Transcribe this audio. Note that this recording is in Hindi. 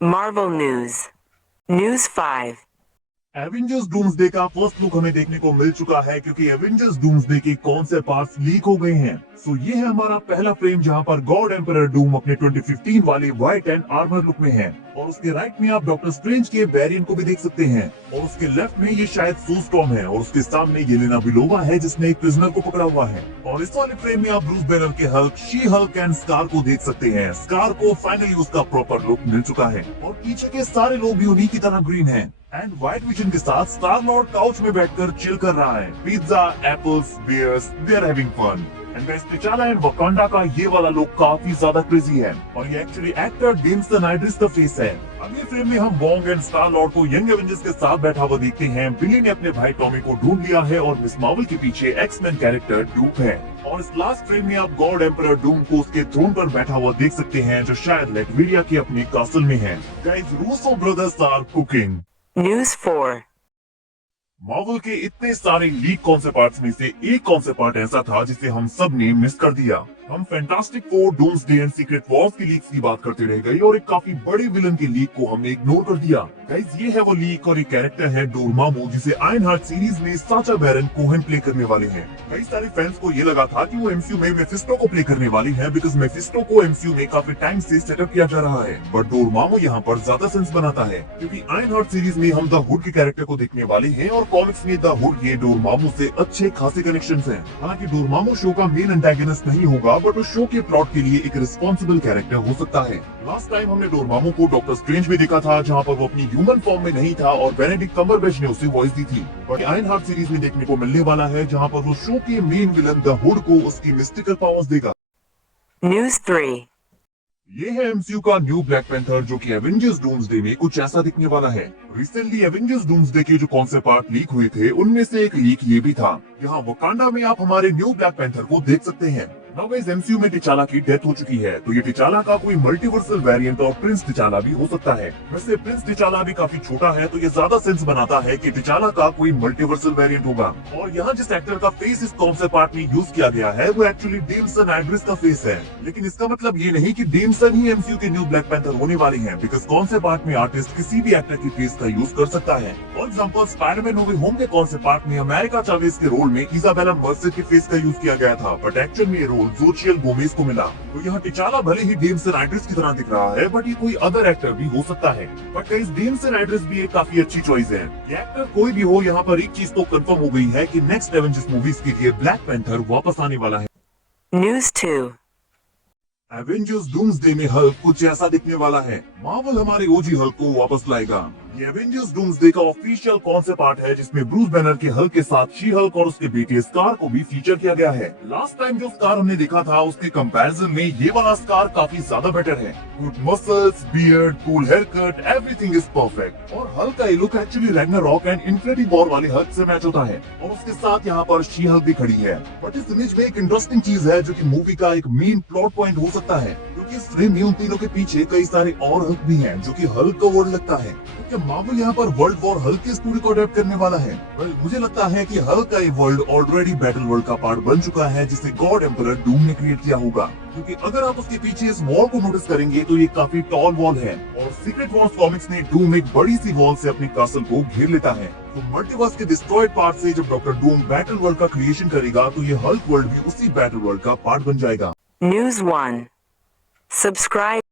Marvel News. News 5. Avengers doomsday का फर्स्ट लुक हमें देखने को मिल चुका है क्योंकि एवेंजर्स डूम्सडे के कौन से पार्ट्स लीक हो गए हैं। सो ये है हमारा पहला फ्रेम जहां पर गॉड एम्परर डूम अपने 2015 वाले व्हाइट एंड आर्मर लुक में है और उसके राइट में आप डॉक्टर स्ट्रेंज के वेरिएंट को भी देख सकते हैं और उसके लेफ्ट में ये शायद सू स्टॉर्म है और उसके सामने येलेना बिलोवा है जिसने एक प्रिजनर को पकड़ा हुआ है। और इस वाले फ्रेम में आप ब्रूस बैनर के Hulk, she Hulk and scar को देख सकते हैं। स्कार को फाइनली उसका प्रॉपर लुक मिल चुका है और पीछे के सारे लोग भी उन्हीं की तरह ग्रीन हैं। एंड व्हाइट विजन के साथ स्टार लॉर्ड काउच में बैठकर चिल कर रहा है। Pizza, apples, beers, they are having fun. And guys, T'Challa and Wakanda का ये वाला लुक काफी ज्यादा क्रेजी है और ये एक्चुअली एक्टर जेम्स नाइड्रिस का फेस है। अगले फ्रेम में हम वोंग एंड स्टार लॉर्ड को यंग एवेंजर्स के साथ बैठा हुआ देखते हैं। बिली ने अपने भाई टॉमी को ढूंढ लिया है और मिस मार्वल के पीछे एक्स-मैन कैरेक्टर डूप है। और इस लास्ट फ्रेम में आप गॉड एम्परर डूम को उसके थ्रोन पर बैठा हुआ देख सकते हैं जो शायद लेटविरिया के अपने कासल में है। Guys, Russo brothers are cooking. News 4. Marvel के इतने सारे लीक कॉन्सेप्ट आर्ट्स में से एक कॉन्सेप्ट आर्ट ऐसा था जिसे हम सब ने मिस कर दिया। हम fantastic four, doomsday and secret Wars की लीक्स की बात करते रह गए और एक काफी बड़े विलन की लीक को हमने इग्नोर कर दिया। गाइस, ये है वो लीक और एक कैरेक्टर है डोरमामू जिसे आयरनहार्ट सीरीज में साचा बैरन कोहेन प्ले करने वाले हैं। कई सारे फैंस को ये लगा था कि वो एमसीयू में मेफिस्टो को प्ले करने वाली है बिकॉज मेफिस्टो को एमसीयू में काफी टाइम से सेटअप किया जा रहा है। बट डोरमामू यहाँ पर ज्यादा सेंस बनाता है क्योंकि आयरनहार्ट सीरीज में हम द हुड के कैरेक्टर को देखने वाले हैं और कॉमिक्स में द हुड के डोरमामू से अच्छे खासे कनेक्शंस हैं। हालांकि डोरमामू शो का मेन एंटागनिस्ट नहीं होगा बट वो शो के प्लॉट के लिए एक रिस्पॉन्सिबल कैरेक्टर हो सकता है। लास्ट टाइम हमने डोरमामू को डॉक्टर स्ट्रेंज में देखा था जहाँ पर वो अपनी ह्यूमन फॉर्म में नहीं था और बेनेडिक्ट कम्बरबैच ने उसे वॉइस दी थी। बट आयरनहार्ट सीरीज में देखने को मिलने वाला है जहाँ पर वो शो के मेन विलन द हुड को उसकी मिस्टिकल पावर्स देगा। News 3. ये है एमसीयू का न्यू ब्लैक पैंथर जो कि एवेंजर्स डूम्सडे में कुछ ऐसा दिखने वाला है। रिसेंटली एवेंजर्स डूम्सडे के जो कॉन्सेप्ट आर्ट लीक हुए थे उनमें से एक लीक ये भी था। यहाँ वकांडा में आप हमारे न्यू ब्लैक पैंथर को देख सकते हैं। नाउ गाइस, एमसीयू में टिचाला की डेथ हो चुकी है तो ये टिचाला का कोई मल्टीवर्सल वेरिएंट और प्रिंस टिचाला भी हो सकता है। वैसे प्रिंस टिचाला भी काफी छोटा है तो ये ज्यादा सेंस बनाता है कि टिचाला का कोई मल्टीवर्सल वेरिएंट होगा। और यहाँ जिस एक्टर का फेस इस कॉन्सेप्ट आर्ट में यूज किया गया है वो एक्चुअली जेम्स नाइड्रिस का फेस है। लेकिन इसका मतलब ये नहीं कि जेम्सन ही एमसीयू के न्यू ब्लैक पैंथर होने वाले हैं बिकॉज कॉन्सेप्ट आर्ट में आर्टिस्ट किसी भी एक्टर के फेस का यूज कर सकता है। For example, Spiderman No Way Home के कॉन्सेप्ट आर्ट में अमेरिका चावेज के रोल में इजाबेला मर्सर के फेस का यूज किया गया था बट एक्चुअल में ये रोल जोचियल गोमेज को मिला। तो यहाँ टिचाला भले ही जेम्स नाइड्रिस की तरह दिख रहा है बट ये कोई अदर एक्टर भी हो सकता है। बट गाइस, जेम्स नाइड्रिस भी एक काफी अच्छी चॉइस है। ये एक्टर कोई भी हो, यहाँ पर एक चीज तो कंफर्म हो गई है कि नेक्स्ट एवेंजर्स मूवीज के लिए ब्लैक पैंथर वापस आने वाला है। News 2. एवेंजर्स डूम्सडे में हल्क कुछ ऐसा दिखने वाला है। मार्वल हमारे ओजी हल्क को वापस लाएगा। ये एवेंजर्स डूम्सडे का ऑफिशियल कॉन्सेप्ट आर्ट है जिसमें ब्रूस बैनर के हल्क के साथ शी हल्क और उसके बेटे स्कार को भी फीचर किया गया है। लास्ट टाइम जो स्कार हमने देखा था उसके कंपैरिजन में ये वाला स्कार काफी ज्यादा बेटर है। Good muscles, beard, cool hair cut, everything is perfect. और हल्क का ये look actually Ragnarok and Infinity War वाले हल्क से मैच होता है और उसके साथ यहाँ पर शी हल्क भी खड़ी है। बट इस इमेज में एक इंटरेस्टिंग चीज है जो कि मूवी का एक मेन प्लॉट पॉइंट हो सकता है क्योंकि इस फ्रेम में उन तीनों के पीछे कई सारे और हल्क भी हैं जो कि हल्क का वर्ल्ड लगता है। क्या मार्वल यहाँ पर वर्ल्ड वॉर हल्क की स्टोरी को अडेप्ट करने वाला है? मुझे लगता है कि हल्क का ये वर्ल्ड ऑलरेडी बैटल वर्ल्ड का पार्ट बन चुका है जिसे गॉड एम्परर डूम ने क्रिएट किया होगा। क्योंकि अगर आप उसके पीछे इस वॉल को नोटिस करेंगे तो ये काफी टॉल वॉल है और सीक्रेट वॉर्स कॉमिक्स में डूम एक बड़ी सी वॉल से अपने कासल को घेर लेता है। तो मल्टीवर्स के डिस्ट्रॉयड पार्ट से जब डॉक्टर डूम बैटल वर्ल्ड का क्रिएशन करेगा तो ये हल्क वर्ल्ड भी उसी बैटल वर्ल्ड का पार्ट बन जाएगा। News 1. Subscribe.